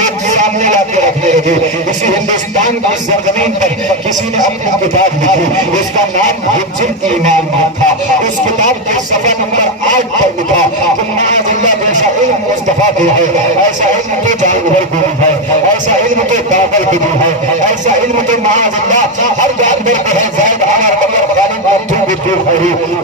سامنے لا کے رکھنے لگے. اسی ہندوستان کی سرزمین پر کسی نے اپنی کتاب لکھی, اس کا نام حجت ایمان تھا. اس کتاب کے صفحہ نمبر 8 پر لکھا کہ معاذ اللہ جیسا علم مصطفیٰ کو ہے, ایسا علم تو جانور کو بھی ہے, ایسا علم تو پاگل کو بھی ہے, ایسا علم تو معاذ اللہ ہر جانور کو ہے. زید عمر مگر غالب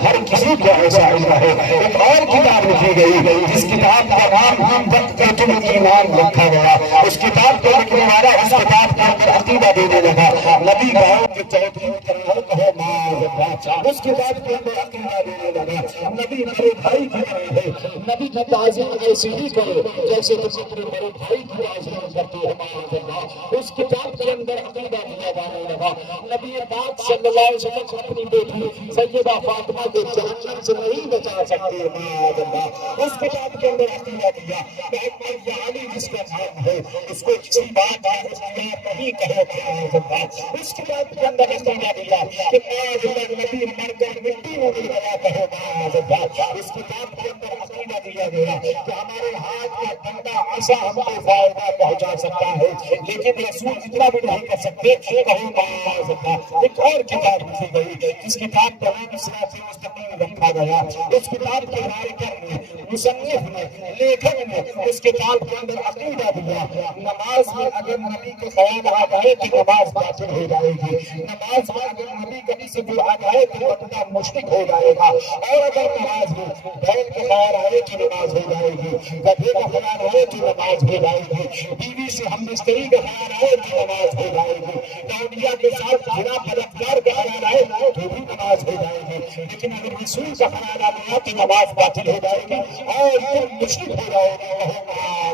ہر کسی کو ایسا علم ہے. ایک اور کتاب لکھی گئی جس کتاب کا نام وقت ایمان رکھا گیا. اس کتاب کو لکھنے والا اس کتاب کے اندر عقیدہ دینے لگا نبی کہو کہ چوتھی کرو کہو معاذ اللہ. اس کتاب کے اندر عقیدہ دینے لگا نبی میرے بھائی کی طرح ہے, نبی کی تعظیم ایسی ہی کرو جیسے تم اپنے میرے بھائی کی تعظیم کرتے ہو معاذ اللہ. اس کتاب کے اندر عقیدہ دیا جانے لگا نبی پاک صلی اللہ علیہ وسلم اپنی بیٹی سیدہ فاطمہ کو جہنم سے نہیں بچا سکتے معاذ اللہ. اس کتاب کے اندر عقیدہ دیا کہ علی جس کا نام ہے اس کو کسی بات نہیں کہو معاذ اللہ. اس کتاب کے اندر عقیدہ دیا کہ معاذ اللہ نبی مر کر مٹی میں بھی گیا کہو معاذ اللہ. اس کتاب کے اندر عقیدہ دیا گیا کہ ہمارے ہاتھ کا بندہ ایسا ہم کو فائدہ پہنچا سکتا ہے لیکن رسول اتنا بھی نہیں کر سکتے کہو معاذ اللہ. ایک اور کتاب لکھی گئی جس کتاب کا نام صراط مستقیم رکھا گیا. اس کتاب کے رائٹر نے, مصنف نے, لیکھک نے اس کتاب کے اندر عقیدہ دیا نماز میں اگر نبی کے خیال آ جائے تو نماز باطل ہو جائے گی, نماز میں اگر نبی کبھی سے دور آ جائے تو بندہ مشرک ہو جائے گا, اور اگر نماز میں بیل کے خیال آئے تو نماز ہو جائے گی, گدھے کا خیال آئے تو نماز ہو جائے گی, بیوی سے ہم بستری کا خیال آئے تو نماز ہو جائے گی, ڈانڈیا کے ساتھ گھڑا پلٹکار کا خیال آئے تو بھی نماز ہو جائے گی, لیکن اگر رسول کا خیال آ گیا تو نماز باطل ہو جائے گی اور تم مشرک ہو جاؤ گے.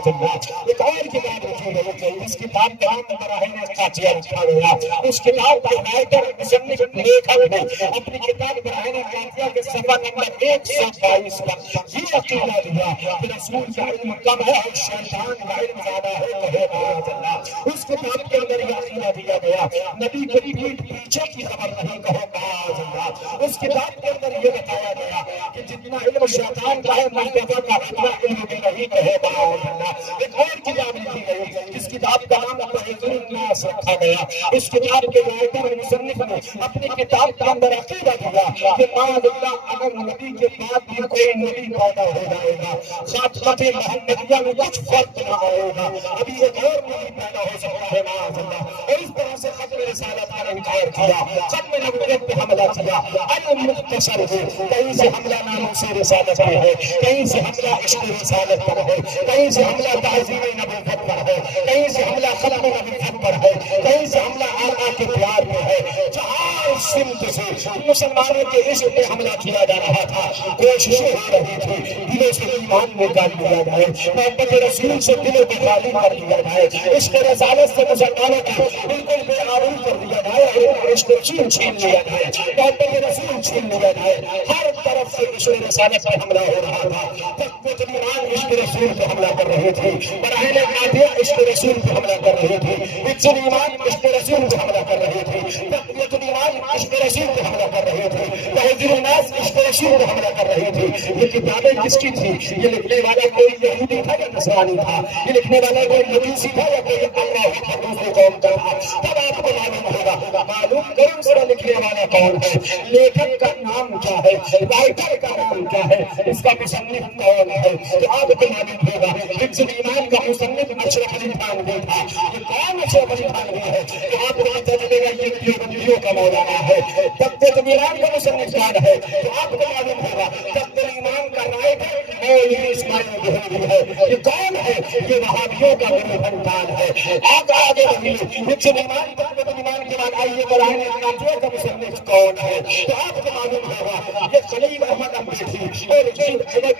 ایک اور کتاب لکھی گئی اس کتاب کا نام براہین قاطعہ رکھا گیا. اس کتاب کا رائٹر مصنف لیکھک نے اپنی کتاب براہین قاطعہ کے صفحہ نمبر 122 پر یہ عقیدہ دیا کہ رسول کا علم کم ہے اور شیطان کا علم زیادہ ہے کہو معاذ اللہ. اس کتاب کے اندر یہ عقیدہ دیا گیا نبی کو پیٹھ پیچھے کی خبر نہیں کہو معاذ اللہ. اس کتاب کے اندر یہ بتایا گیا کہ جتنا علم شیطان کا ہے مرتبہ کا اتنا علم بھی نہیں کہو معاذ اللہ. ایک اور کتاب لکھی گئی جس کتاب کا نام تحقیق الناس رکھا گیا. اس کتاب کے رائٹر مصنف نے اپنی کتاب کے اندر عقیدہ دیا کہ معاذ اللہ اگر نبی کے بعد بھی کوئی نبی پیدا ہو جائے گا خاتمت محمدیہ میں کچھ فرق نہ آئے گا, ابھی ایک اور نبی پیدا ہو سکتا ہے معاذ اللہ. اور اس طرح سے ختم رسالت کا انکار کیا, ختم نبوت پہ حملہ کیا. علم مختصر ہے, کہیں سے حملہ نام سے رسالت پر ہے, کہیں سے حملہ عشق رسالت پر ہے, کہیں سے حملہ تعظیم نبوت پر ہے, کہیں سے حملہ ختم نبوت پر ہے, کہیں سے حملہ آقا کے پیار میں ہے. جہاں سمت سے مسلمانوں کے عشق پہ حملہ کیا جا رہا تھا کوششیں ہو رہی تھی دلوں سے ایمان نکال لیا جائے, محبت رسول سے دلوں کو خالی کر دیا جائے, عشق رسالت سے مسلمانوں کو بالکل بے آروم کر دیا جائے, عشق رسول چھین لیا جائے, محبت رسول چھین لیا جائے. ہر طرف سے عشق رسالت پر حملہ ہو رہا تھا. تقویت ایمان عشق رسول پہ حملہ کر رہے تھے, براہین قاطعہ عشق رسول پہ حملہ کر رہے تھے, حفظ ایمان عشق رسول پہ حملہ کر رہے تھے, تقویت ایمان عشق رسول پہ حملہ کر رہے تھے, تحذیر الناس عشق رسول پہ حملہ کر رہے تھے. یہ کتابیں کس کی تھی؟ یہ لکھنے والا کوئی یہودی تھا یا نصرانی تھا؟ یہ لکھنے والا کوئی مجوسی تھا یا کوئی اللہ تھا دوسری قوم کا تھا؟ تب آپ کو معلوم ہوگا. معلوم کرو ذرا لکھنے والا کون ہے, لیکھک کا نام کیا ہے, رائٹر کا نام کیا ہے, اس کا مصنف کون ہے, تو آپ کو معلوم ہوگا. حفظ ایمان کا مصنف اشرف علی تھانوی تھا. یہ کون اشرف علی تھانوی ہے؟ تو آپ کو پتہ چلے گا یہ دیوبندیوں کا مولانا ہے. تقویت ایمان کا مصنف کون ہے؟ تو آپ کو معلوم ہوگا. تقویت ایمان کا رائٹر مولوی اسماعیل بخاری ہے. یہ کون ہے؟ یہ وہابیوں کا گروہ ہے. آگے بڑھیے. حفظ ایمان تقویت ایمان کے بعد آئیے براہین قاطعہ کا مصنف کون ہے؟ تو آپ کو معلوم ہوگا یہ خلیل احمد امریکی اور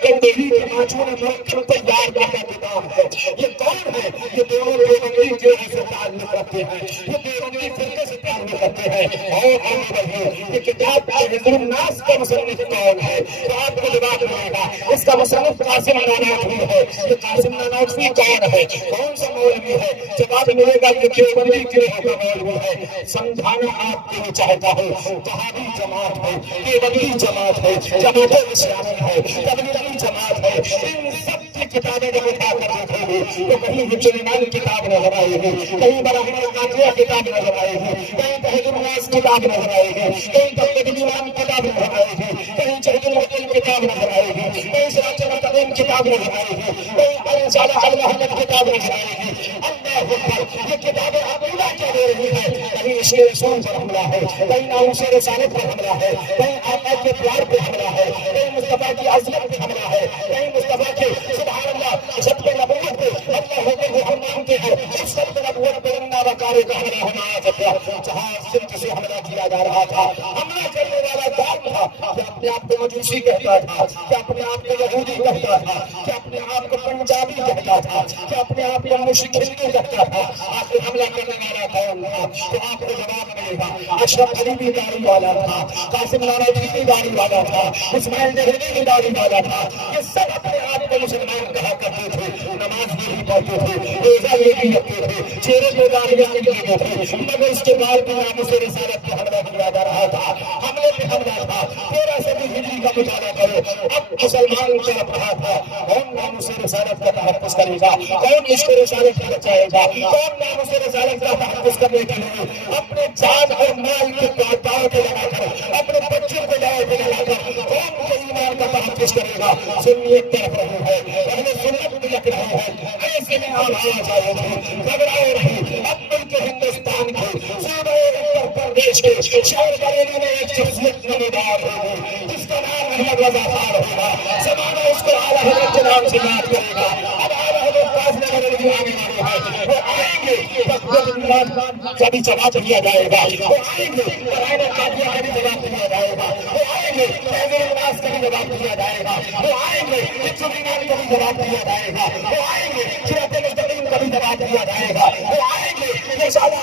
گندگی کے معجون مرکب تیار کرنے کا کام ہے. یہ کون ہے؟ یہ دونوں دیوبندی گروہ سے تعلق رکھتے ہیں, یہ دیوبندی فرقے سے تعلق رکھتے ہیں. اور آگے بڑھیے. یہ کتاب تحذیر الناس کا مصنف کون ہے؟ تو آپ کو جواب ملے گا اس کا مصنف قاسم نانوتوی ہے. یہ قاسم نانوتوی کون ہے؟ کون سا مولوی ہے؟ جواب ملے گا یہ دیوبندی گروہ کا مولوی ہے. سمجھانا آپ کو چاہتا ہوں وہابی جماعت ہے, دیوبندی جماعت ہے, جماعت اسلامی ہے, تبلیغی جماعت ہے, ان سب کی کتابیں جب اٹھا کر دیکھیں گے تو کہیں سلیمان کتاب نظر آئے گی، کہیں براہیم القادریہ کتاب نظر آئے گی، کہیں تہذیب الناس کتاب نظر آئے گی، کہیں تقریب الامام کتاب نظر آئے گی، کہیں جہد الوکیل کتاب نظر آئے گی، کہیں سراج المستقیم کتاب نظر آئے گی، کہیں صالح احمد کتاب نظر آئے گی۔ اللہ اکبر، یہ کتابیں عقیدہ کیا دے رہی ہے؟ کہیں عشق رسول پر حملہ ہے، کہیں ناموس رسالت پر حملہ ہے، کہیں آقا کے پیار پر حملہ ہے، کہیں مصطفیٰ کی عظمت پر حملہ ہے، کہیں مصطفیٰ کے سبحان اللہ ختم نبوت پہ اللہ ہوتے ہوئے ہم مانتے ہیں اس ختم نبوت پہ انا وقارے کا حملہ ہونا آ سکتا، جہاں سمت سے حملہ کیا جا رہا تھا، حملہ کرنے والا کون تھا؟ کہ اپنے آپ کو مجوسی کہتا تھا، کہ اپنے آپ کو یہودی کہتا تھا، کہ اپنے آپ کو پنجابی کہتا تھا، کہ اپنے آپ کو مشرک ہندو کہتا تھا۔ آخر حملہ کرنے والا کون تھا؟ تو آپ کو جواب ملے گا، اشرف غنی بھی داڑھی والا تھا، قاسم نانوتوی بھی داڑھی والا تھا، اسماعیل دہلوی بھی داڑھی والا تھا، یہ سب اپنے آپ کو مسلمان کہا کرتے تھے، نماز بھی پڑھتے تھے، روزہ بھی رکھتے تھے، چہرے پہ داڑھیاں بھی لیتے تھے، مگر اس کے بعد بھی ناموس رسالت پہ حملہ کیا جا رہا تھا، حملے پہ حملہ تھا۔ 1300 ہجری کا مطالعہ کرو، اب مسلمان طرف رہا تھا، کون ناموس رسالت کا تحفظ کرے گا، کون عشق رسالت کو بچائے گا، کون ناموس رسالت کا تحفظ کرنے کے لیے اپنے جان اور مال کو داؤ پہ لگا کر، اپنے بچوں کو داؤ پہ لگا کر کون کے ایمان کا تحفظ کرے گا؟ سنی ایک طرف رہے ہیں، اہل سنت بھی لگ رہے ہیں، ایسے میں آواز آئے تھے، گھبرائے رہی۔ اب ملک ہندوستان کے صوبہ اتر پردیش کے شہر بریلی میں ایک شخصیت نمودار ہوگی جس کا نام احمد رضا خان ہوگا، زمانہ اس کو اعلیٰ حضرت کے نام سے یاد کرے گا۔ اب اعلیٰ حضرت قاضی نگر علی آنے والے ہیں، وہ آئیں گے کا بھی جواب دیا جائے گا، وہ آئیں گے قرآن قاضیہ کا بھی جواب دیا جائے گا، وہ آئیں گے تہذیب الناس کا بھی جواب دیا جائے گا، وہ آئیں گے سلیمان کا بھی جواب دیا جائے گا، وہ آئیں گے صراط مستقیم کا بھی جواب دیا جائے گا، وہ آئیں گے رسالہ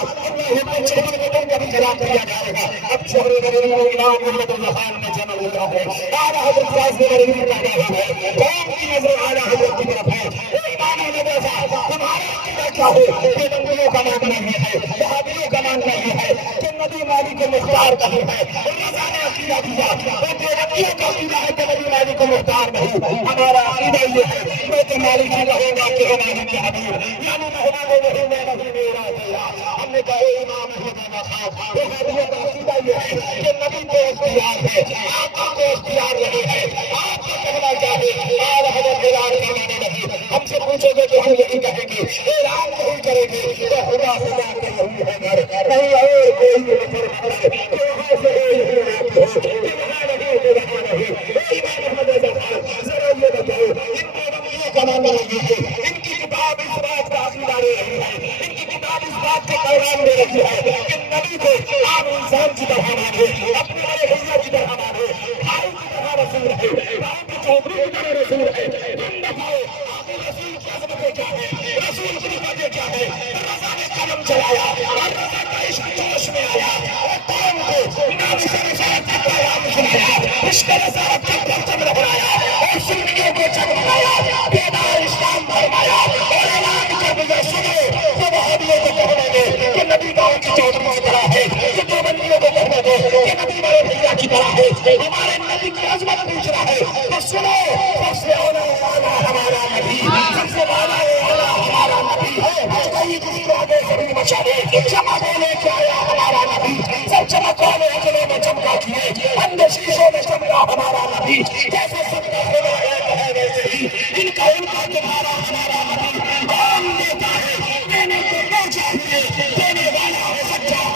کا بھی جواب دیا جائے گا۔ اب شہر بریلی میں امام احمد رضا خان میں جمع ہوا ہے، اعلیٰ حضرت قاضی بریلی کا نام ہے، قوم کی نظر اعلیٰ حضرت کی طرف ہے۔ امام احمد رضا تمہارا عقیدہ کیا ہے؟ کہ نبیوں کا نام نہیں ہے، وہابیوں کا نام نہیں ہے، کہ نبی مالک مختار نہیں ہے، رضا نے عقیدہ دیا، وہ دیوبندیوں کا عقیدہ ہے کہ نبی مالک مختار نہیں۔ ہمارا عقیدہ یہ ہے، میں تو مالک ہی رہوں گا کہ مالک حبیب، یعنی مہمان نہیں میں نہیں میرا تیرا۔ ہم نے کہا امام احمد رضا خان، وہابیوں کا عقیدہ یہ ہے کہ نبی کو اختیار ہے، آقا کو اختیار نہیں ہے، آپ کو کہنا چاہے اعلیٰ حضرت اعلان کروانے نہیں۔ ہم سے پوچھو گے تو ہم یہی کہیں گے، اعلان نہیں کریں گے تو خدا خدا کے یہی ہے گھر، کہیں اور کوئی نظر کرے کہ وہاں سے یہی بات ہو کہ وہاں نہیں کہ وہاں نہیں۔ امام احمد رضا خان ذرا یہ بتاؤ، ان دیوبندیوں کا نام نہیں ہے، ان کی کتاب اس بات کا عقیدہ دے رہی ہے، ان کی کتاب اس بات کا پیغام دے رہی ہے کہ نبی کو عام انسان کی طرح مانے، اپنے والے بھیا کی طرح مانے، بھائی کی طرح رسول ہے، بھائی کی چودھری کی طرح رسول ہے۔ تم بتاؤ رسول کی عظمتیں کیا ہے، رسول کی باتیں کیا ہے؟ رضا نے قلم چلایا اور رضا کا عشق جوش میں آیا اور قوم کو ناموس رسالت کا پیغام سنایا، عشق رسالت کا پرچم لہرایا اور سنیوں کو جگمگایا، بیدار اسلام فرمایا اور اعلان کر دیا، سنو وہ وہابیوں کو کہنے دے کہ نبی گاؤں کی چودھری کی طرح ہے، یہ دیوبندیوں کو کہنے دے کہ نبی بڑے بھیا کی طرح ہے، ہمارے نبی کی عظمت پوچھ رہا ہے تو سنو، سب سے اعلیٰ ہمارا نبی، سب سے اعلیٰ ہمارا نبی ہے، کوئی کسی کو آگے سبھی مچانے چمک لے کے آیا ہمارا نبی، سب چمک والے اجلے میں چمکا کیے، اندھے شیشوں میں چمکا ہمارا نبی، جیسے سب کا خدا ایک ہے ویسے ہی ان کا تمہارا ہمارا نبی، کون دیتا ہے دینے کو نہ چاہیے، دینے والا ہے سچا۔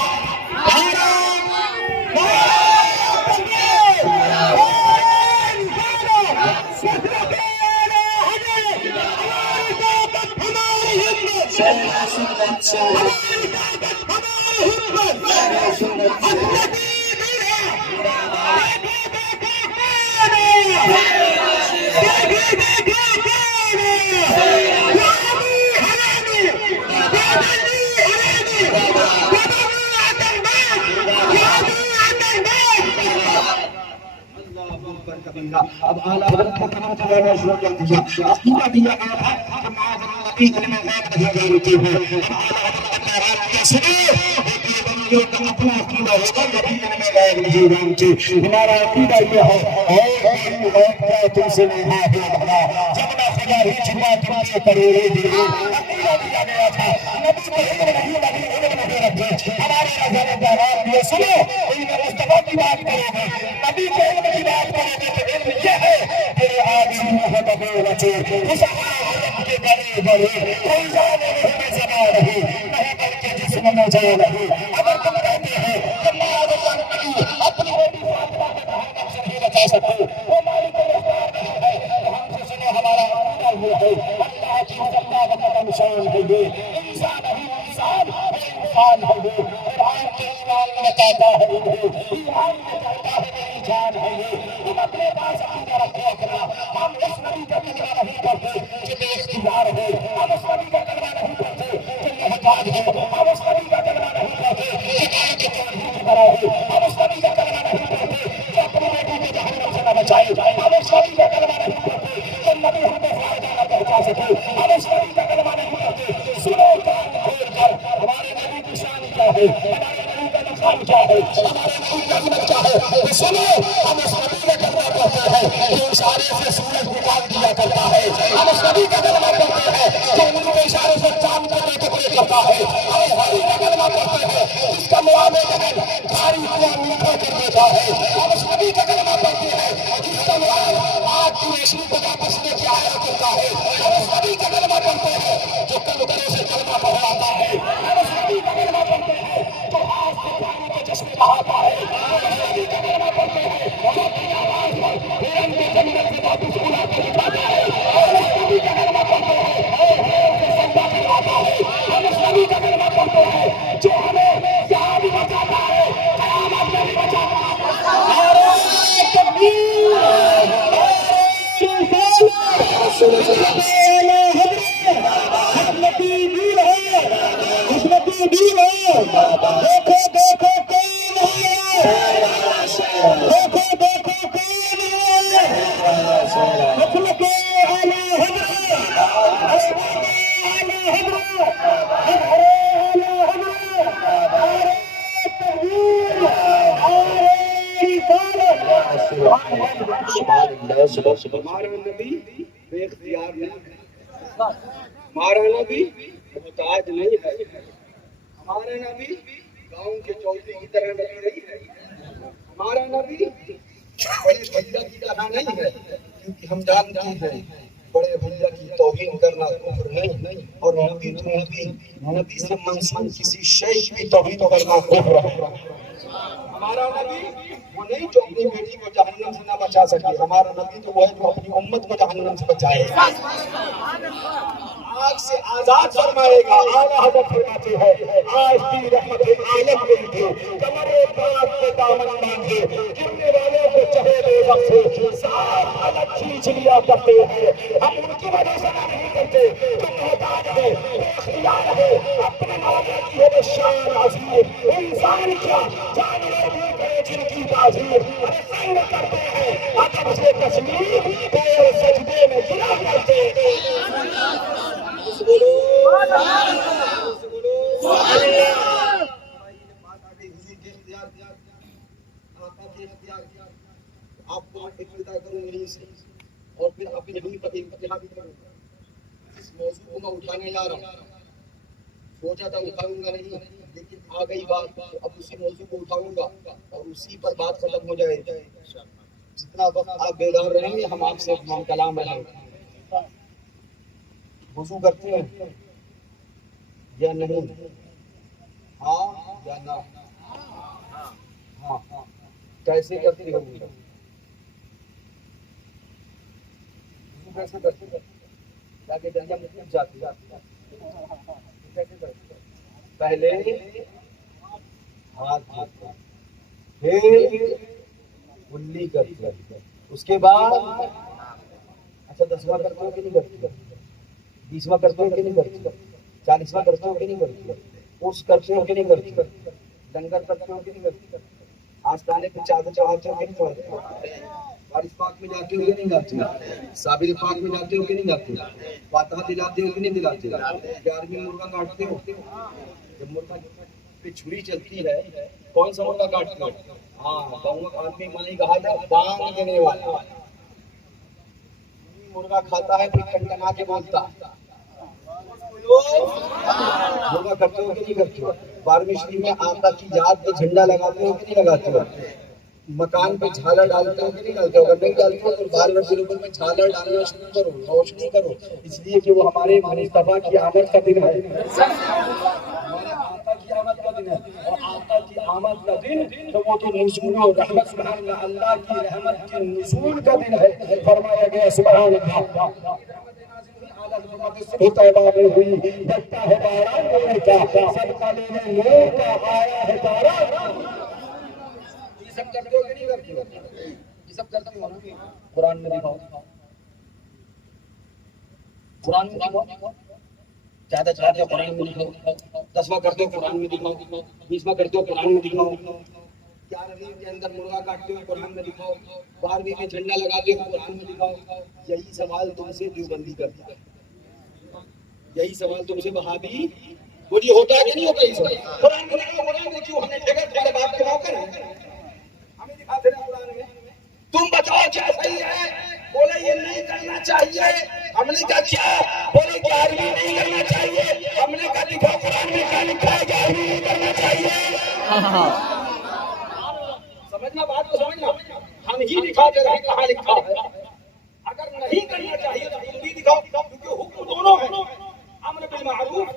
اب اعلیٰ حضرت کو کلام چلانا شروع کر دیا، عقیدہ دیا گیا تھا کہ معاذ اللہ علم غیب نہیں جانتے ہیں۔ اعلیٰ حضرت نے اعلان کیا، سنو نبیوں کا اپنا عقیدہ ہوگا، نبی میں غیر نہیں مانتے. ہمارا عقیدہ یہ ہے اور کیا تم سے نہیں ہے بھلا جب نہ خدا ہی چھپا تم سے کرے عقیدہ دیا گیا تھا. نبی کو علم نہیں، نبی علم نہیں رکھتے. ہمارے نظر پیغام یہ سنو، علم مصطفیٰ کی بات کرو گے، نبی کے علم کی بات کرو گے تو علم یہ ہے کہ آج روح دبے بچے اس حالت کے بڑے بڑے کوئی جانے نہیں زبا رہی نہیں بلکہ جسم میں جا رہی. اگر تم کہتے ہیں کہ اپنی بیٹی فاطمہ کے بہانے سے نہیں بچا سکتے، وہ مالک مختار نہیں ہے، تو ہم سے سنو ہمارا عقیدہ یہ ہے اللہ کی اللہ کا نشان ہے یہ انسان ہی انسان انسان ہے یہ. قرآن کے ایمان میں کہتا ہے ایمان میں کہتا ہے میری جان ہے یہ. تم اپنے پاس عقیدہ رکھو اپنا. ہم اس نبی کا کلمہ نہیں پڑھتے کہ بے اختیار ہے، ہم اس نبی کا کلمہ نہیں پڑھتے کہ محتاج ہے، ہم اس نبی کا کلمہ نہیں پڑھتے کہ گائے کے چوہدری کی طرح ہے، ہم اس نبی کا کلمہ نہیں پڑھتے کہ اپنی بیٹی کو جہنم سے نہ بچائے، ہم اس نبی کا کلمہ نہیں پڑھتے کہ نبی ہم کو فائدہ نہ پہنچا سکے، ہم اس نبی کا کلمہ نہیں پڑھتے. سنو کان کھول کر ہمارے نبی کی شان کیا ہے، ہمارے نبی کا نقصان کیا ہے، ہمارے نبی کا عظمت کیا ہے. سنو ہم اس نبی کا کلمہ پڑھتے ہیں جو اشارے سے سورج نکال دیا کرتا ہے. ہم اس نبی کا کلمہ پڑھتے ہیں جو ان کے اشارے سے چاند کو لے ٹکڑے کرتا ہے. ہم اس نبی کا کلمہ پڑھتے ہیں جس کا معاملے میں بھاری ہوا میٹھا کر دیتا ہے. ہم اس نبی کا کلمہ پڑھتے ہیں جس کا معاملہ آگ کی روشنی کو واپس لے کے آیا کرتا ہے. ہم اس نبی کا کلمہ پڑھتے ہیں جو کل کرے سے کلمہ پڑھاتا ہے. ہم اس نبی کا کلمہ پڑھتے ہیں جو آج سے پانی کے چشمے بہاتا ہے. ہم اس نبی کا کلمہ پڑھتے ہیں جو اپنی آواز پر ہرن کے جنگل سے واپس بلا کر اٹھاتا ہے. ہم اس نبی کا کلمہ پڑھتے ہیں ہیر سے سجدہ کرواتا ہے. ہم اس نبی کا کلمہ پڑھتے ہیں جو ہمیں یہاں بھی بچاتا ہے، قیامت میں بھی بچاتا ہے. نعرہ تکبیر، دیکھو دیکھو کوئی نہیں ہے، دیکھو دیکھو کوئی نہیں ہے. مطلب اعلیٰ حضرت، اعلیٰ حضرت، اعلیٰ حضرت، نعرہ تکبیر، نعرہ رسالت. ہمارا نبی بے اختیار نہیں ہے، ہمارا نبی محتاج نہیں ہے، ہمارا نبی گاؤں کے چودھری کی طرح نبی نہیں ہے، ہمارا نبی بڑے بھیا کی طرح نہیں ہے. کیونکہ ہم جانتے ہیں بڑے بھیا کی توہین کرنا کفر نہیں، اور نبی تو نبی، نبی سے منسوب کسی شے کی توہین کرنا کفر ہے. ہمارا نبی وہ نہیں جو اپنی بیٹی کو جہنم سے نہ بچا سکے، ہمارا نبی تو وہ ہے جو اپنی امت کو جہنم سے بچائے، آگ سے آزاد فرمائے گا. اعلیٰ حضرت فرماتے ہیں آج بھی رحمت عالم میں تھے، کمر پاک پہ دامن باندھے گرنے والوں کو چہے بے وقت سے صاف الگ کھینچ لیا کرتے ہیں. ہم ان کی وجہ سے نہ نہیں کرتے، تم محتاج ہے، بے اختیار ہے، اپنے موقع کی ہے شان عظیم. انسان کیا جانور بھی کرے جن کی تعظیم، ارے سنگ کرتے ہیں عجب سے تسلیم، پیر سجدے میں گرا کرتے ہیں. آپ کو ابتدا کروں یہیں سے اور پھر اپنی یہیں پر انتہا بھی کروں. اس موضوع کو میں اٹھانے جا رہا ہوں، سوچا تھا اٹھاؤں گا نہیں، لیکن آ گئی بات، اب اسی موضوع کو اٹھاؤں گا اور اسی پر بات ختم ہو جائے. جتنا وقت آپ بیدار رہیں گے ہم آپ سے ہم کلام رہیں گے. وضو کرتے ہیں یا نہیں؟ ہاں یا نہ؟ ہاں. کیسے کرتے ہو؟ کیسے کرتے ہیں تاکہ درجہ مختلف جاتی کیسے کرتے؟ پہلے ہاتھ دھوتے، پھر کلی کرتے، اس کے بعد اچھا 10واں کرتے ہو کہ نہیں کرتے؟ 20واں کرتے ہو کہ نہیں کرتے؟ 40واں کرتے ہو کہ نہیں کرتے؟ اس کرتے ہو کہ نہیں کرتے؟ لنگر کرتے ہو کہ نہیں کرتے؟ آستانے پہ چادر چڑھاتے ہو کہ نہیں چڑھاتے؟ وارث پاک میں جاتے ہو کہ نہیں جاتے؟ صابر پاک میں جاتے ہو کہ نہیں جاتے؟ فاتحہ دلاتے ہو کہ نہیں دلاتے؟ 11ویں مرغا کاٹتے ہو؟ جب مرغا پہ چھری چلتی ہے کون سا مرغا کاٹتا ہے؟ ہاں گاؤں کا آدمی میں نے کہا تھا بانگ دینے والا مرغا کھاتا ہے پھر ٹنٹنا کے بولتا مرغا کرتے ہو کہ نہیں کرتے ہو؟ 12ویں شریف میں آقا کی یاد پہ جھنڈا لگاتے ہو کہ نہیں لگاتے ہو؟ مکان پہ جھالر ڈالتے ہو کہ نہیں ڈالتے ہو؟ اگر نہیں ڈالتے ہو تو 12ویں شریف میں جھالر ڈالنا شروع کرو، روشنی کرو، اس لیے کہ وہ ہمارے مصطفیٰ کی آمد کا دن ہے، ہمارے آقا کی آمد کا دن ہے، اور آقا کی آمد کا دن تو وہ تو نزول و رحمت سبحان اللہ، اللہ کی رحمت کے نزول کا دن ہے، فرمایا گیا سبحان اللہ طیبہ میں ہوئی بچتا ہے باران نور کا، صدقہ لینے نور کا آیا ہے باران۔ یہ سب کرتے ہو کہ نہیں کرتے ہو؟ یہ سب کرتے ہو نا؟ قرآن میں دکھاؤ، قرآن میں دکھاؤ، زیادہ چاہتے ہو قرآن میں دکھاؤ، 10واں کرتے ہو قرآن میں دکھاؤ، 20واں کرتے ہو قرآن میں دکھاؤ، 11ویں کے اندر مرغا کاٹتے ہو قرآن میں دکھاؤ، 12ویں میں جھنڈا لگاتے ہو قرآن میں دکھاؤ۔ یہی سوال تم سے دیوبندی کرتا ہے، یہی سوال تم سے وہابی بولی ہوتا ہے کہ نہیں ہوتا؟ یہ سوال قرآن میں دکھاؤ، قرآن میں کیوں ہمیں جگہ تمہارے باپ کے نوکر ہیں، ہمیں دکھاتے ہیں قرآن میں، تم بتاؤ کیا صحیح ہے؟ بولے یہ نہیں کرنا چاہیے، ہم نے کہا کیا؟ بولے 11ویں نہیں کرنا چاہیے، ہم نے کہا دکھاؤ قرآن میں کیا لکھا ہے 11ویں نہیں کرنا چاہیے۔ سمجھنا بات کو سمجھنا، ہم ہی دکھاتے رہے کہاں لکھا ہے، اگر نہیں کرنا چاہیے تو تم بھی دکھاؤ، کیونکہ حکم دونوں ہے، امر بالمعروف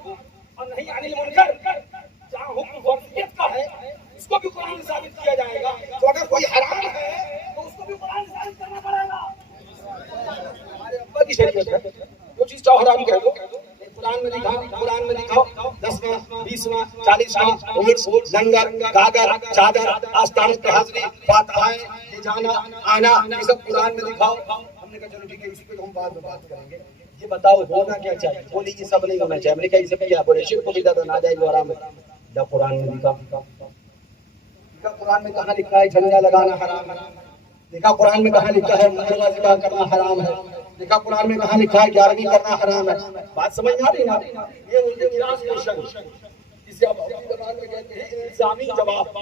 اور نہی عن المنکر، جہاں حکم فرضیت کا ہے اس کو بھی قرآن سے ثابت کیا جائے گا، تو اگر کوئی حرام ہے تو اس کو بھی قرآن سے ثابت کرنا پڑے گا۔ ہمارے ابا کی شریعت ہے، جو چیز چاہو حرام کہہ دو، قرآن میں دکھاؤ، قرآن میں دکھاؤ 10واں 20واں 40واں عرس، لنگر، گاگر، چادر، آستان پہ حاضری، فاتحائیں، یہ جانا آنا، یہ سب قرآن میں دکھاؤ۔ ہم نے کہا چلو ٹھیک ہے، اس پہ ہم بعد میں بات کریں گے، یہ بتاؤ ہونا کیا چاہیے؟ بولی یہ سب نہیں ہونا چاہیے، ہم نے کہا یہ سب کیا؟ بولے شرک کو بھی زیادہ ناجائز و حرام ہے۔ جب قرآن میں دکھا، قرآن میں کہاں لکھا ہے جھنڈا لگانا حرام ہے؟ دیکھا قرآن میں کہاں لکھا ہے مرغا ذبح کرنا حرام ہے؟ دیکھا قرآن میں کہاں لکھا ہے 11ویں کرنا حرام ہے؟ بات سمجھ آ رہی نا؟ یہ ان کے ٹرانسلیشن، اسے آپ اپنی زبان میں کہتے ہیں الزامی جواب،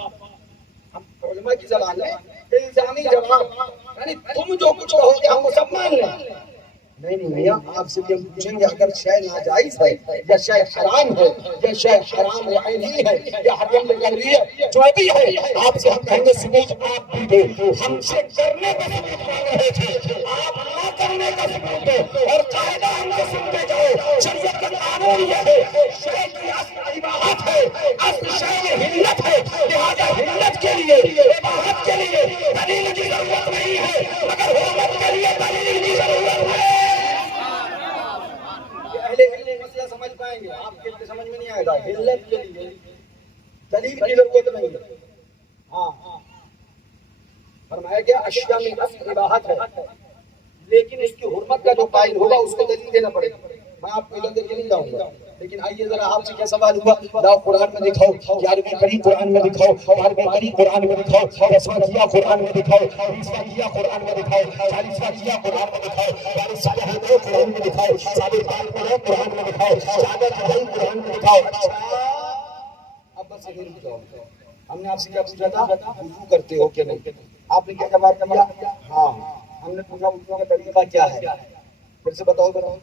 ہم علماء کی زبان میں الزامی جواب، یعنی تم جو کچھ کہو گے ہم وہ سب مان لیں۔ نہیں میاں، آپ سے یہ پوچھیں گے اگر شے ناجائز ہے یا شے حرام ہے یا شے حرام عینی ہے یا حرام لغوی ہے، جو بھی ہے آپ سے ہم کہیں گے ثبوت آپ بھی دو، ہم سے کرنے کا ثبوت مانگ رہے تھے، آپ نہ کرنے کا ثبوت دو، اور قاعدہ ہم سے سنتے جاؤ۔ شریعت کا قانون یہ ہے شے کی اصل اباحت ہے، اصل شے حلت ہے، لہذا حلت کے لیے اباحت کے لیے دلیل کی ضرورت نہیں ہے، مگر حرمت کے لیے دلیل کی ضرورت ہے۔ مسئلہ سمجھ پائیں گے، آپ کے لیے سمجھ میں نہیں آئے گا، حلت کے لیے دلیل کی ضرورت نہیں ہے۔ ہاں فرمایا گیا اشیاء میں اصل اباحت ہے، لیکن اس کی حرمت کا جو قائل ہوگا اس کو دلیل دینا پڑے گا۔ میں آپ کو ادھر کے نہیں جاؤں گا، لیکن آئیے ذرا آپ سے کیا سوال ہوا؟ لاؤ قرآن میں دکھاؤ 11ویں کری قرآن میں دکھاؤ، 12ویں کری قرآن میں دکھاؤ، 10واں کیا قرآن میں دکھاؤ، 20واں کیا قرآن میں دکھاؤ، 40واں کیا قرآن میں دکھاؤ، 40 سال ہو قرآن میں دکھاؤ، 7 پڑھو قرآن میں دکھاؤ، چادر پڑھو قرآن میں دکھاؤ۔ اب بس یہی رک جاؤ، ہم نے آپ سے کیا پوچھا تھا؟ وضو کرتے ہو کہ نہیں؟ آپ نے کیا جواب دیا؟ ہاں۔ ہم نے پوچھا وضو کا طریقہ کیا ہے؟ پھر سے بتاؤ بتاؤ،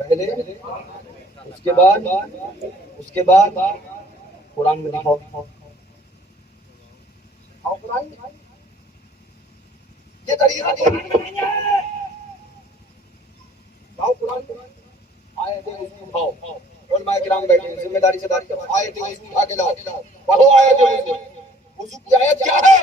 پہلے اس کے بعد قرآن میں دکھاؤ، یہ طریقہ نہیں ہے، قرآن آیتیں اٹھاؤ، علماء کرام بیٹھے ہیں ذمہ داری سے بات کرو، آیتیں اٹھا کے لاؤ، پڑھو آیتیں۔ وضو کی آیت کیا ہے؟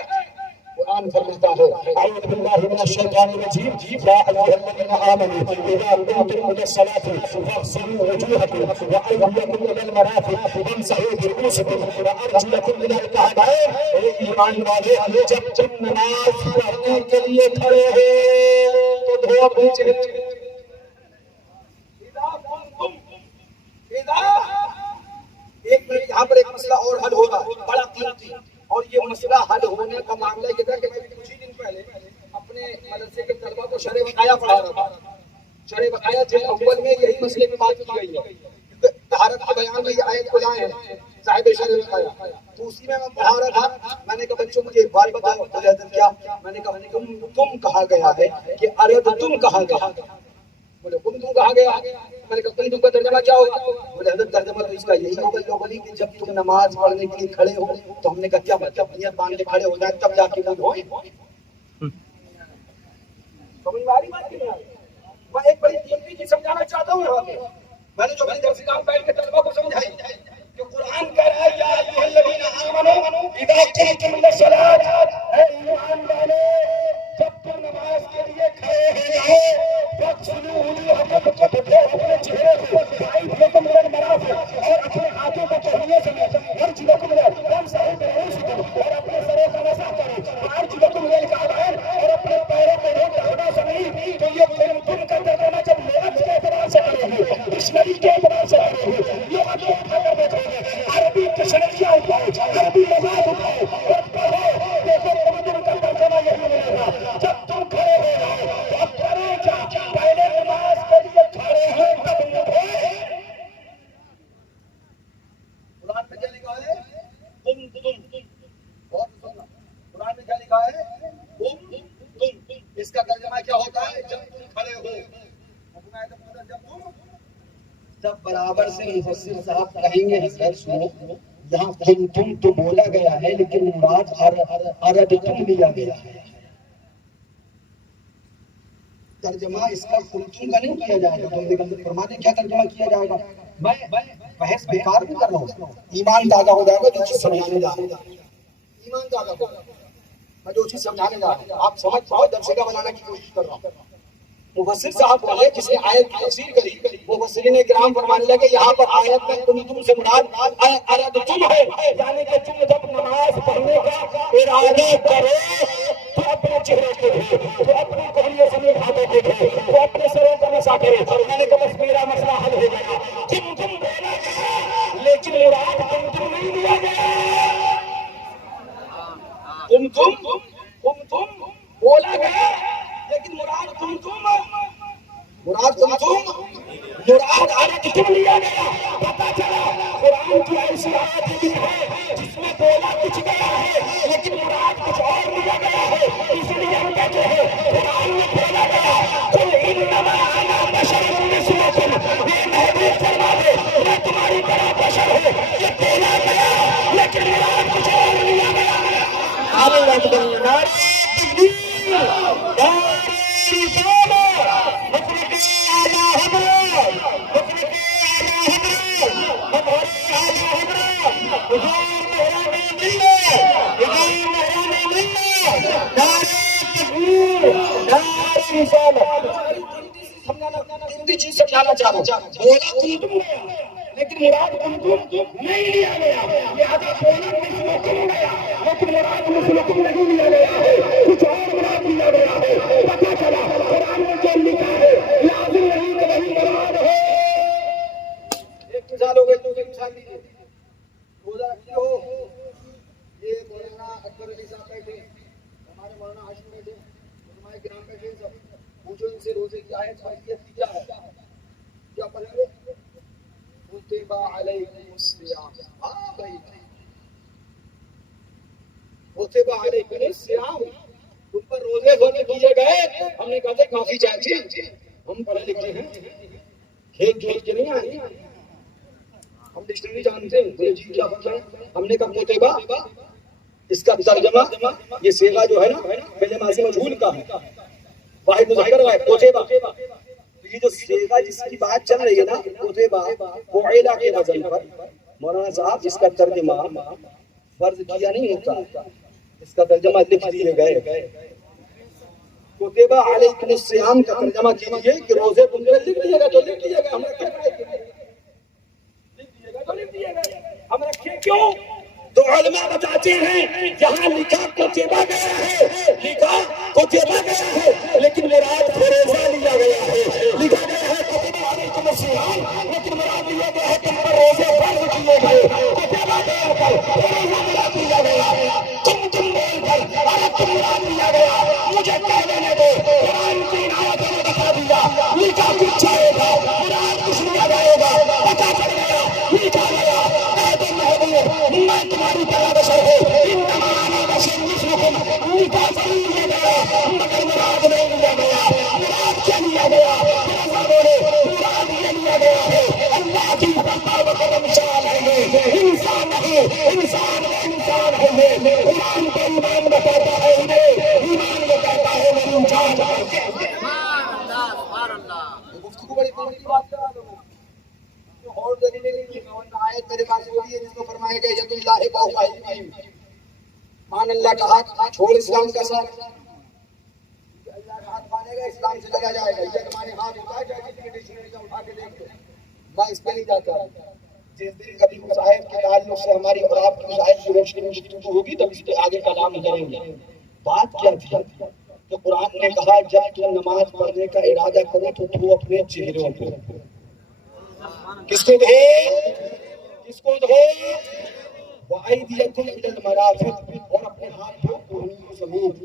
قرآن فرماتا ہے اعوذ باللہ من الشیطان الرجیم یا ایھا الذین آمنوا اذا قمتم الی الصلاۃ فاغسلوا وجوہکم وایدیکم الی المرافق وامسحوا برؤوسکم وارجلکم الی الکعبین۔ اے ایمان والو، جب تم نماز پڑھنے کے لیے کھڑے ہو تو دھو اپنے چہرے۔ ایک منٹ، یہاں پر ایک مسئلہ اور حل ہوگا بڑا قیمتی، اور یہ مسئلہ حل ہونے کا معاملہ یہ تھا کہ میں کچھ ہی دن پہلے اپنے مدرسے کے طلبہ کو شرح وقایہ پڑھا رہا تھا۔ شرح وقایہ جلد اول میں یہی مسئلے پہ بات کی گئی ہے، طہارت کے بیان میں یہ آیت کو لائے ہیں صاحب شرح نے بتایا، تو اسی میں پڑھا رہا تھا. میں نے کہا بچوں مجھے ایک بات بتاؤ. بولے حضرت کیا؟ میں نے کہا تم کہا گیا ہے کہ ارد تم کہا گیا. بولے تم کہا گیا. میں نے کہا تم کا ترجمہ کیا ہوگا؟ بولے حضرت ترجمہ تو اس کا یہی ہوگا لوگلی کہ جب تم نماز پڑھنے کے لیے کھڑے ہو تو ہم نے کہا کیا مطلب نیت باندھ کے کھڑے ہو جائیں تب جا کے وہ ہوئے. سمجھ میں آ رہی بات نہیں آ رہی؟ میں ایک بڑی قیمتی چیز سمجھانا چاہتا ہوں یہاں پہ. میں نے جو اپنے درس گاہ بیٹھ کے طلبہ کو سمجھائی کہ قرآن کہہ رہا ہے یا ایھا الذین آمنوا اذا قمتم الی الصلاۃ، اے ایمان والو جب تم نماز کے لیے کھڑے ہو جاؤ فاغسلوا وجوہکم، تو دھو اپنے چہرے کو، وایدیکم الی المرافق، اور اپنے ہاتھوں کو پہلے سے وارجلکم وامسحوا برؤوسکم، اور اپنے سروں کا مسح کرو، وارجلکم الی الکعبین، اور اپنے پیروں کو ٹخنوں سے نہیں. تو یہ تم کا ترجمہ جب لغت کے اعتبار سے کرو گے، ڈکشنری کے اعتبار سے کرو گے، لغت کو اٹھا کر دیکھو گے، عربی ڈکشنریاں اٹھاؤ، عربی لغات اٹھاؤ اور پڑھو، دیکھو تم کا ترجمہ یہی ملے گا. جب تم کھڑے ہو جاؤ تو اب کرو کیا؟ پہلے نماز کے لیے کھڑے ہو تب اٹھو. قرآن میں کیا لکھا ہے؟ تم بہت سننا. قرآن میں کیا لکھا ہے؟ تم. اس کا ترجمہ کیا ہوتا ہے؟ جب تم کھڑے ہو. جب برابر سے مفسر صاحب کہیں گے حضرت سنو یہاں تم تو بولا گیا ہے لیکن مراد ارد تم لیا گیا ہے. ترجمہ اس کا تم کا نہیں کیا جائے گا. تو دیکھ فرماتے کیا ترجمہ کیا جائے گا؟ میں بحث بیکار نہیں کر رہا ہوں. ایمان تازہ ہو جائے گا جو چیز سمجھانے جا رہا ہوں. ایمان تازہ ہو جائے گا میں جو چیز سمجھانے جا رہا ہوں. آپ سمجھ پاؤ درسگاہ بنانے کی کوشش کر رہا ہوں. مفسر صاحب بولے جس نے آیت کی تفسیر کری، مفسرین کرام فرمانے لگے یہاں پر آیت میں تم سے مراد ارد تم ہے، یعنی کہ تم جب نماز پڑھنے کا ارادہ کرو تو اپنے چہرے کو دھو، تو اپنے پہلے سے ہاتھوں کو دھو، تو اپنے سروں کا مسح کرو. میں نے کہا بس میرا مسئلہ حل ہو گیا. تم بولا گیا لیکن مراد تم نہیں دیا گیا. تم بولا گیا لیکن مراد مراد آیت تم لیا گیا. پتا چلا قرآن کی ایسی آیت بھی ہے جس میں بولا کچھ گیا ہے لیکن مراد کچھ اور لیا گیا ہے. اس لیے ہم کہتے ہیں قرآن میں بولا گیا قل انما انا بشر مثلکم، یہ محبوب فرما دے میں تمہاری طرح بشر ہوں. یہ بولا گیا لیکن مراد کچھ اور لیا گیا. اللہ اکبر. چیز سمجھانا چاہ رہا ہوں. بولا تم لیکن مراد تم نہیں لیا گیا. لہذا بولا مثلکم گیا لیکن مراد مثلکم نہیں لیا گیا ہے، کچھ اور مراد لیا گیا ہے. پتا چلا قرآن میں جو لکھا ہے لازم نہیں کہ وہی مراد ہو. ایک مثال ہو گئی تو ایک مثال دیجیے. روزہ رکھتے ہو، یہ مولانا اکبر علی صاحب بیٹھے، ہمارے مولانا ہاشم بیٹھے، علماء کرام بیٹھے، سب پوچھو ان سے روزے کی آیت فضیلت کی کیا ہے؟ کیا پڑھیں گے؟ کتب علیکم الصیام. ہاں بھائی کتب علیکم الصیام، تم پر روزے فرض کیے گئے. ہم نے کہا تھا کافی چاچی ہم پڑھے لکھے ہیں، کھیل کھیل کے نہیں آئے، ہم ڈکشنری جانتے ہیں. جی کیا ہے؟ ہم نے کہا کتبہ اس کا ترجمہ یہ صیغہ جو ہے نا پہلے ماضی مجہول کا ہے، واحد مذکر ہے کتبہ. یہ جو صیغہ جس کی بات چل رہی ہے نا کتبہ فعل کے وزن پر، مولانا صاحب اس کا ترجمہ فرض کیا نہیں ہوتا، اس کا ترجمہ لکھ دیے گئے. کتبہ علیکم الصیام کا ترجمہ کیجئے کہ روزے تم نے لکھ دیے گا تو لکھ دیے گا. ہم رکھے لکھ دیے گا ہم رکھے کیوں؟ تو علماء بتاتے ہیں یہاں لکھا کتبہ گیا ہے، لکھا کتبہ گیا ہے لیکن مراد فروزہ لیا گیا ہے. لکھا گیا ہے کتبہ علیکم الصیام لیکن مراد لیا گیا ہے تم پر روزے فرض کیے گئے. کتبہ گیا پر فروزہ مراد لیا گیا. تم بول کر ارے تم مراد لیا گیا. مجھے کہنے دو قرآن کی آیت نے بتا دیا لکھا کچھ جائے گا مراد کچھ لیا جائے گا. پتا چل گیا گفتگو بڑی بات کر رہا ہوں اور دلیل آیت میرے پاس ہوئی ہے جس کو فرمایا گیا ید اللہ فوق ایدیہم، مان اللہ کا ہاتھ چھوڑ اسلام کا ساتھ، اللہ کا ہاتھ مانے گا اسلام سے لگا جائے گا، یہ ہمارے ہاتھ ہوتا ہے جائے کسی ڈکشنری کا اٹھا کے دیکھ لو، میں اس پہ نہیں جاتا ہوں۔ جس دن کبھی اس آیت کے تعلق سے ہماری اور آپ کی اس آیت کی روشنی میں گفتگو ہوگی تب اس پہ آگے کلام کریں گے۔ بات کیا تھی کہ قرآن نے کہا جب تم نماز پڑھنے کا ارادہ کرو تو دھو اپنے چہروں کو، کس کو دھو؟ کس کو دھو؟ وَأَيْدِيَكُمْ إِلَى الْمَرَافِقِ، اور اپنے ہاتھوں کو انگلیوں سمیت،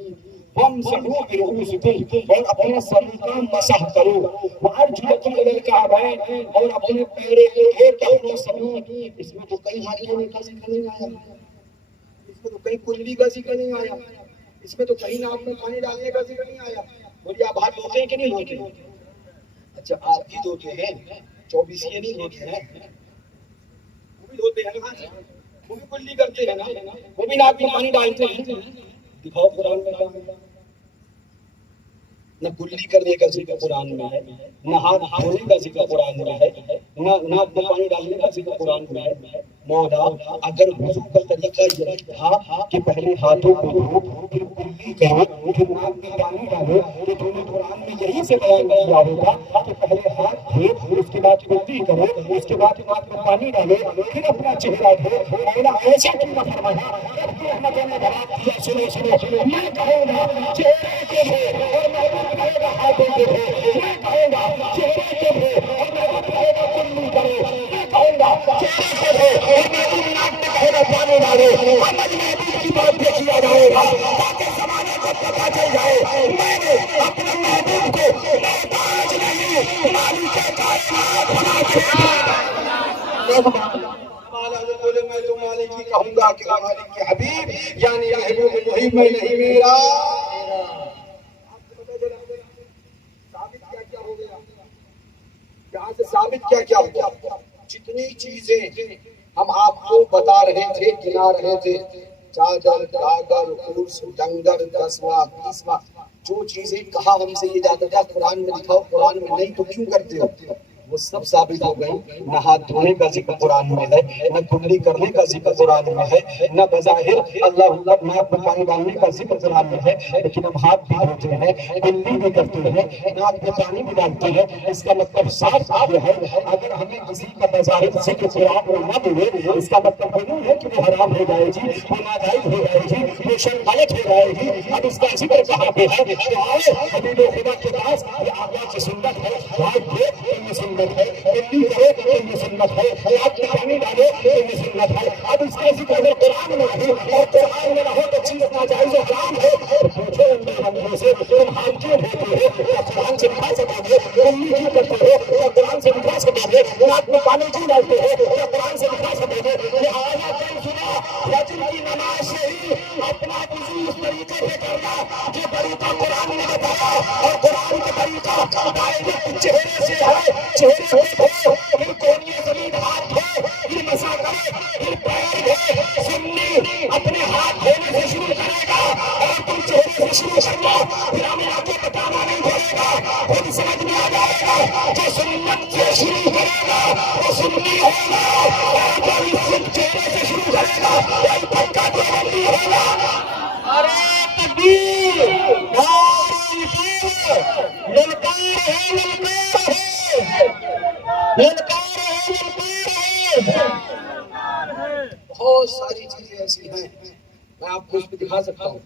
وَامْسَحُوا بِرُؤُوسِكُمْ، اور اپنے سر کا مسح کرو، وَأَرْجُلَكُمْ إِلَى الْكَعْبَيْنِ، اور اپنے پیروں کو ٹخنوں سمیت۔ اس میں تو کہیں ہاتھ دھونے کا ذکر نہیں آیا، اس میں تو کہیں کلی کا ذکر نہیں آیا، اس میں تو کہیں ناک میں پانی ڈالنے کا ذکر نہیں آیا۔ بولیے آپ ہاتھ دھوتے ہیں کہ نہیں دھوتے؟ اچھا آپ بھی دھوتے ہیں، 24 یہ نہیں دھوتے ہیں، وہ بھی دھوتے ہیں نا، وہ بھی کلی کرتے ہیں نا، وہ بھی ناک میں پانی ڈالتے ہیں۔ دکھاؤ قرآن میں کہاں ہے؟ نہ کلی کرنے کا ذکر قرآن میں ہے، نہ ہاتھ دھونے کا ذکر قرآن میں ہے، نہ ناک میں پانی ڈالنے کا ذکر قرآن میں ہے۔ مولا اگر وضو کا طریقہ یہ تھا کہ پہلے ہاتھوں کو دھو پھر کلی کرو پھر ناک میں پانی ڈالو تو تم نے قرآن میں یہی سے بیان کیا ہوتا کہ پہلے ہاتھ دھو اس کے بعد کلی کرو اس کے بعد ناک میں پانی ڈالو پھر اپنا چہرہ دھو۔ مولا ایسا کیوں نہ فرمایا؟ سنو سنو سنو، میں کہوں گا چہرے کے دھو اور میں کہے گا ہاتھوں کے دھو، میں کہوں گا چہرے کے دھو اور میں کہے گا کلی کرو، میں کہوں گا چہرے کے دھو اور میں ناک میں کہے گا پانی ڈالو۔ محمد محبوب کی بات پہ کیا جائے گا تاکہ زمانے کو پتا چل جائے میں نے اپنے محبوب کو محتاج نہیں مالک کائنات بنا کے میں تو مالک ہی کہوں گا کہ مالک کے حبیب یعنی محبوب محب میں نہیں میرا۔ ثابت کیا ہو گیا یہاں سے؟ ثابت کیا ہو گیا؟ جتنی چیزیں ہم آپ کو بتا رہے تھے گنا رہے تھے، چادر گاگر عرس ڈنگر دسواں بیسواں، جو چیزیں کہا ہم سے یہ جاتا تھا قرآن میں دکھاؤ، قرآن میں نہیں تو کیوں کرتے ہو؟ وہ سب ثابت ہو گئی۔ نہ ہاتھ دھونے کا ذکر قرآن میں ہے، نہ کلی کرنے کا ذکر قرآن میں ہے، نہ بظاہر اللہ ناک میں پانی ڈالنے کا ذکر قرآن میں ہے، لیکن ہم ہاتھ بھی دھوتے ہیں، کلی بھی کرتے ہیں، ناک میں پانی بھی ڈالتے ہیں۔ اس کا مطلب صاف یہ ہے اگر ہمیں کسی کا بظاہر ذکر قرآن میں نہ ملے اس کا مطلب یہ نہیں ہے کہ وہ حرام ہو جائے گی، وہ ناجائز ہو جائے گی، وہ شرع غلط ہو جائے گی۔ اب اس کا ذکر کہاں پہ ہے؟ کہ آئے حبیب خدا کے پاس، یہ آقا کی سنت ہے، ہاتھ دھو یہ سنت ہے، کلی کرو یہ سنت ہے، ہاتھ میں پانی ڈالو یہ سنت ہے۔ اب اس کا ذکر قرآن میں ہے اور قرآن میں رہو تو چیز ناجائز و حرام ہے۔ پوچھو ان بندوں سے تم ہاتھ کیوں دھوتے ہو؟ کیا قرآن سے دکھا سکو گے؟ کلی کیوں کرتے ہو؟ کیا قرآن سے دکھا سکو گے؟ ناک میں پانی کیوں ڈالتے ہو؟ کیا قرآن سے دکھا سکو گے؟ لہٰذا کل سنا فجر کی نماز سے ہی اپنا وضو اس طریقے سے کرنا جو طریقہ قرآن نے بتایا، اور قرآن کا طریقہ دائرے چہرے سے ہے، چہرے پہ دھو پھر کونیے زمین ہاتھ دھو پھر مسا کرے پھر پیر دھو۔ سنی اپنے ہاتھ دھونے سے شروع کرے گا اور تم چہرے سے شروع کرنا، پھر ہمیں آگے بتانا نہیں پڑے گا، خود سمجھ میں آ جائے گا۔ جو سنت سے شروع کرے گا وہ سنی ہوگا، اور جو صرف چہرے سے شروع کرے گا وہ پکا دیوبندی ہوگا۔ ارے تکبیر، للکار ہے، للکار ہے، للکار ہے، للکار ہے۔ بہت ساری چیزیں ایسی ہیں میں آپ کو اس پہ دکھا سکتا ہوں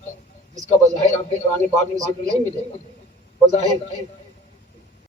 جس کا بظاہر آپ کے قرآن پاک میں ذکر نہیں ملے گا، بظاہر